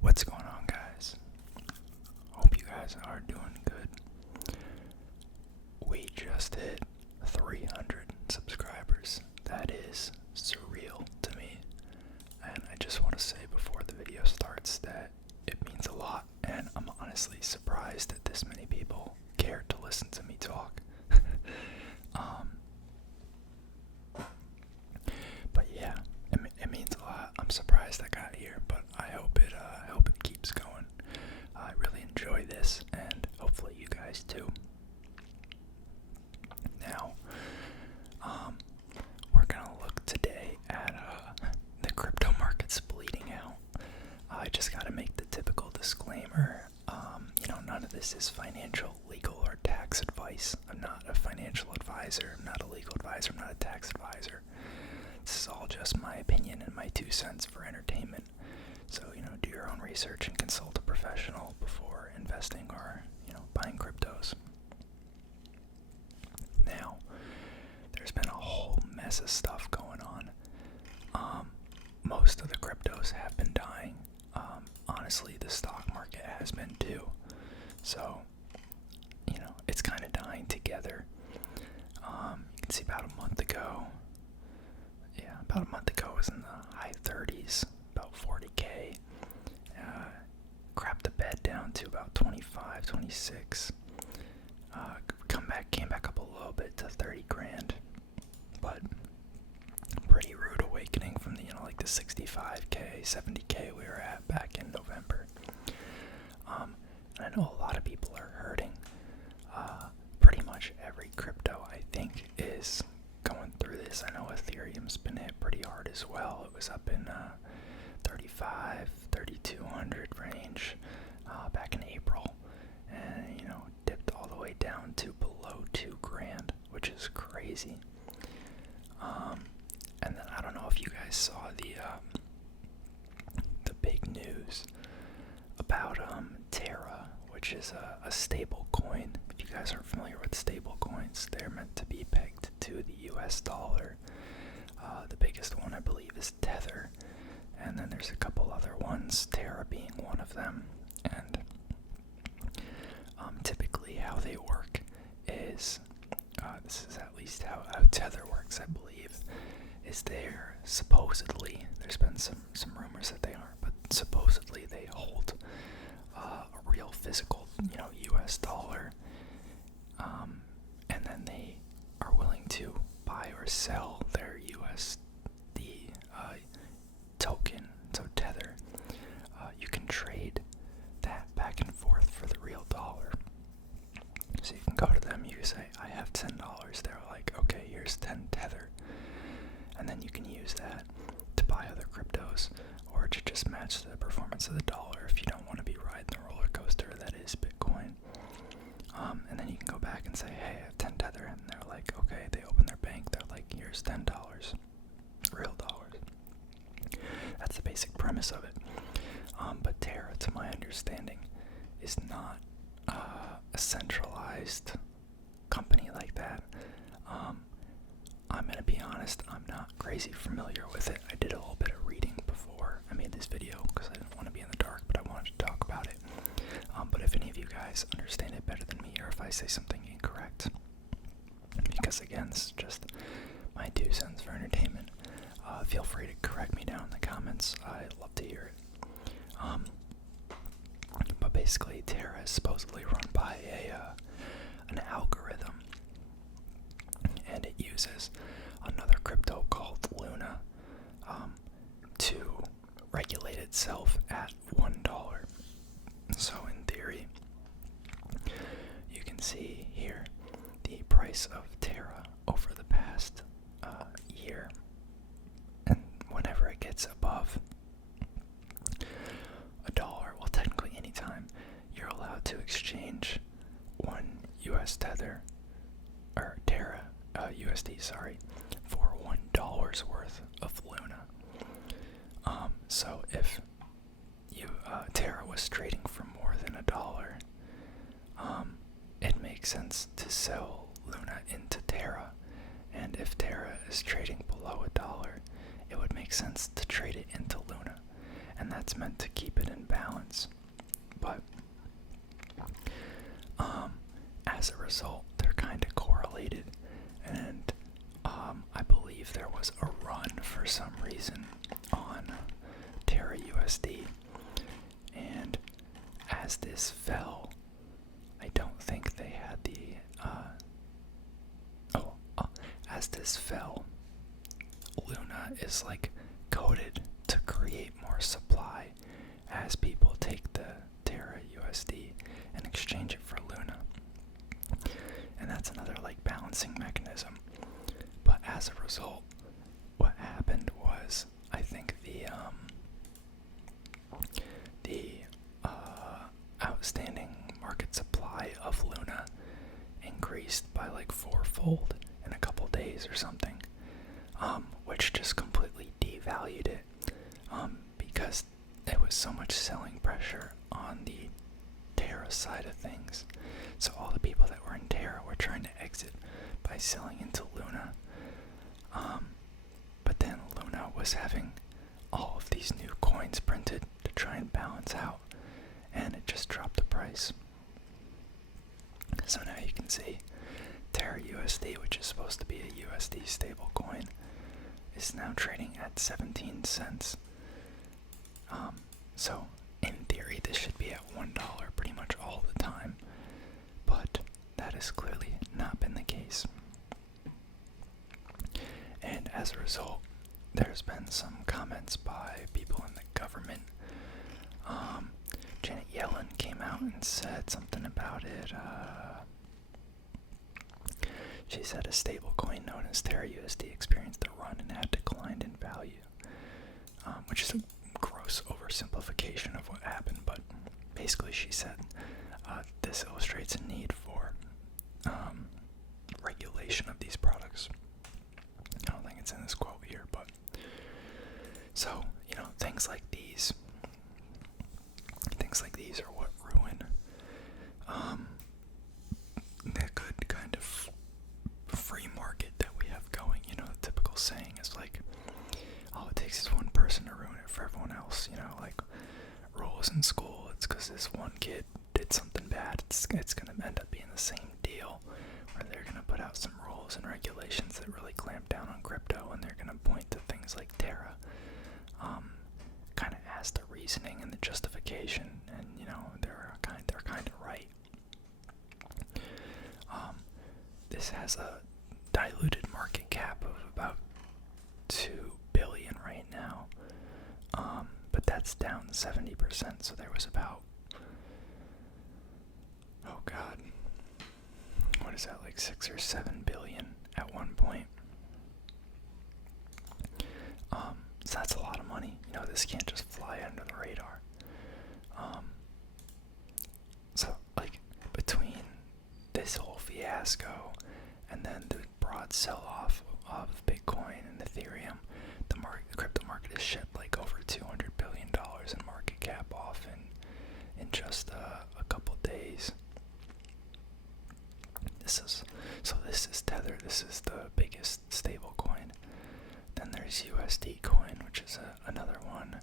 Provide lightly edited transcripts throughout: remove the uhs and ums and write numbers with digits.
What's going on, guys? Hope you guys are doing good. We just hit 300 subscribers. That is surreal to me. And I just want to say before the video starts that it means a lot, and I'm honestly surprised that this many people care to listen to me talk. But yeah, it means a lot. I'm surprised I got here, but I hope it keeps going. I really enjoy this, and hopefully you guys too. Now, we're gonna look today at the crypto markets bleeding out. I just gotta make the typical disclaimer. None of this is financial, legal, or tax advice. I'm not a financial advisor. I'm not a legal advisor. I'm not a tax advisor. This is all just my opinion and my 2 cents for entertainment. So, do your own research and consult a professional before investing or, buying cryptos. Now, there's been a whole mess of stuff going on. Most of the cryptos have been dying. Honestly, the stock market has been too. So, it's kind of dying together. You can see about a month ago it was in the high 30s, about 40K. Crapped the bed down to about 25, 26. Came back up a little bit to 30 grand. But pretty rude awakening from the, like the 65K, 70K we were at back in November. And I know a lot of people are hurting. Pretty much every crypto, I think, is going through this. I know Ethereum's been hit pretty hard as well. It was up in 3,200 range back in April, and dipped all the way down to below 2 grand, which is crazy. And then I don't know if you guys saw the big news about Terra, which is a stable coin. If you guys aren't familiar with stable coins, they're meant to be pegged to the US dollar. The biggest one, I believe, is Tether, and then there's a couple other ones, Terra being one of them. And typically how they work is, this is at least how Tether works, I believe, is supposedly, there's been some rumors that they aren't, but supposedly they hold a real physical, US dollar, and then they are willing to buy or sell their USD token, so Tether. You can trade that back and forth for the real dollar. So you can go to them, you say, I have $10. They're like, okay, here's 10 Tether. And then you can use that to buy other cryptos, or to just match the performance of the dollar if you don't want to be riding the roller coaster that is Bitcoin. And then you can go back and say, hey, I have 10 Tether. And they're like, okay, they open their bank, they're like, here's $10, real dollars. That's the basic premise of it. But Terra, to my understanding, is not a centralized company like that. I'm going to be honest, I'm not crazy familiar with it. I did a little bit of reading before I made this video because I didn't want to be in the dark, but I wanted to talk about it. But if any of you guys understand it better than me, or if I say something incorrect, because again, this is just my 2 cents for entertainment, feel free to correct me down in the comments. I'd love to hear it. But basically, Terra is supposedly run by an algorithm, and it uses another crypto called Luna to regulate itself at $1. So in theory, you can see here the price of Terra over the past year, and whenever it gets above $1, well, technically anytime, you're allowed to exchange 1 US Tether, or Terra, USD, for $1 worth of Luna. So if Terra was trading for more than $1, it makes sense to sell Luna into Terra, and if Terra is trading below $1, it would make sense to trade it into Luna. and that's meant to keep it in balance. But as a result, they're kind of correlated, and I believe there was a run for some reason on Terra USD, and as this fell, I don't think they had the as this fell, Luna is like coded to create more supply as people take the Terra USD and exchange it for Luna. And that's another like balancing mechanism. But as a result, what happened was, I think the outstanding market supply of Luna increased by like fourfold in a couple days or something, which just completely devalued it, because there was so much selling pressure on the Terra side of things. So all the people that were in Terra were trying to exit by selling into Luna. But then Luna was having all of these new coins printed to try and balance out, and it just dropped the price. So now you can see Terra USD, which is supposed to be a USD stable coin, is now trading at 17 cents. So in theory, this should be at $1 pretty much all the time, but that has clearly not been the case. And as a result, there's been some comments by people in the government. Janet Yellen came out and said something about it. She said a stablecoin known as Terra USD experienced a run and had declined in value, which is a gross oversimplification of what happened, but basically she said this illustrates a need for regulation of these products. I don't think it's in this quote here, but so, things like these are what ruin the good kind of free market that we have going. The typical saying is like, all it takes is one person to ruin it for everyone else. Like rules in school, it's because this one kid did something bad. It's going to end up being the same deal, where they're going to put out some rules and regulations that really clamp down on crypto, and they're going to point to things like Terra, kind of as the reasoning and the justification, and they're kind of right. This has a diluted market cap of about $2 billion right now, but that's down 70%. So there was about, oh god, what is that, like 6 or 7 billion at one point. So that's a lot of money. This can't just fly under the radar. So like between this whole fiasco and then the broad sell-off of Bitcoin and Ethereum, the crypto market has shed like over $200 billion in market cap off in just a couple days. This is Tether. This is the biggest stable coin. Then there's USD coin, which is another one.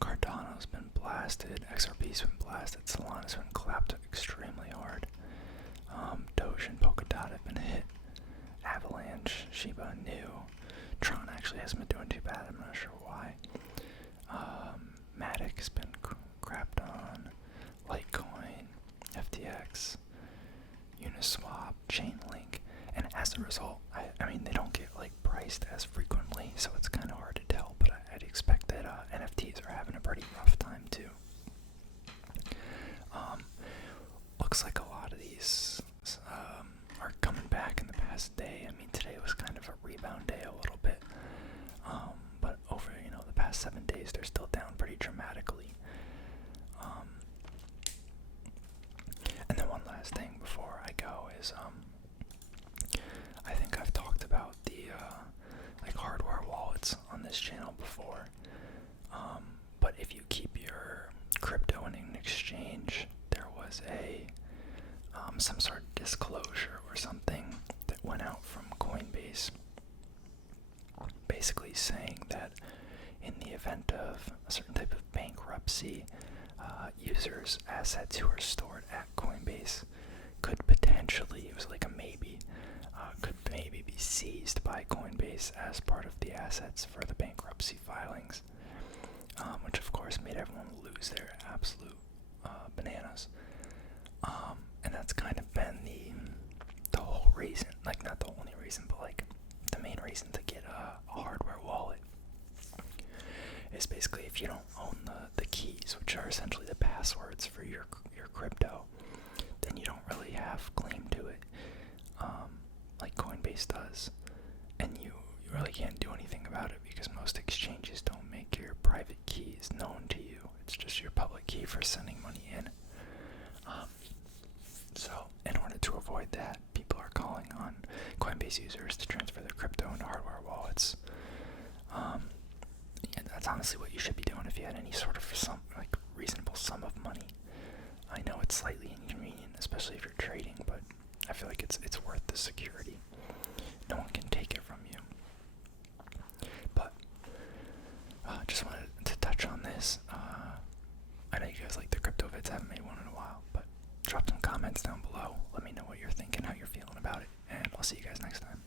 Cardano's been blasted. XRP's been blasted. Solana's been clapped extremely hard. Doge and Polkadot have been hit. Avalanche, Shiba Inu. Tron actually hasn't been doing too bad. I'm not sure why. Matic has been crapped on. Litecoin, FTX, Uniswap, Chainlink, and as a result, I mean they don't get like priced as frequently, so it's kind of hard to tell. But I'd expect that NFTs are having a pretty rough time too. Looks like a lot of these are coming back in the past day. I mean, today was kind of a rebound day a little bit, but over the past 7 days, they're still down pretty dramatically. And then one last thing before I go is I think I've talked about the like hardware wallets on this channel before, but if you keep your crypto in an exchange, there was a some sort of disclosure or something that went out from Coinbase, basically saying that in the event of a certain type of bankruptcy, users' assets who are stored at Coinbase could potentially, it was like a maybe, could maybe be seized by Coinbase as part of the assets for the bankruptcy filings, which of course made everyone lose their absolute bananas. And that's kind of been the whole reason, like not the only reason, but like the main reason to get a hardware wallet is basically if you don't own the keys, which are essentially the passwords for your crypto, then you don't really have claim to it, like Coinbase does, and you really can't do anything about it because most exchanges don't make your private keys known to you. It's just your public key for sending money in. So in order to avoid that, people are calling on Coinbase users to transfer their crypto into hardware wallets. Yeah, that's honestly what you should be doing if you had any sort of reasonable sum of money. I know it's slightly inconvenient, especially if you're trading, but I feel like it's worth the security. No one can take it from you. But just wanted to touch on this. I know you guys like the crypto vids. I haven't made one in a while, but drop some comments down below. Let me know what you're thinking, how you're feeling about it, and I'll see you guys next time.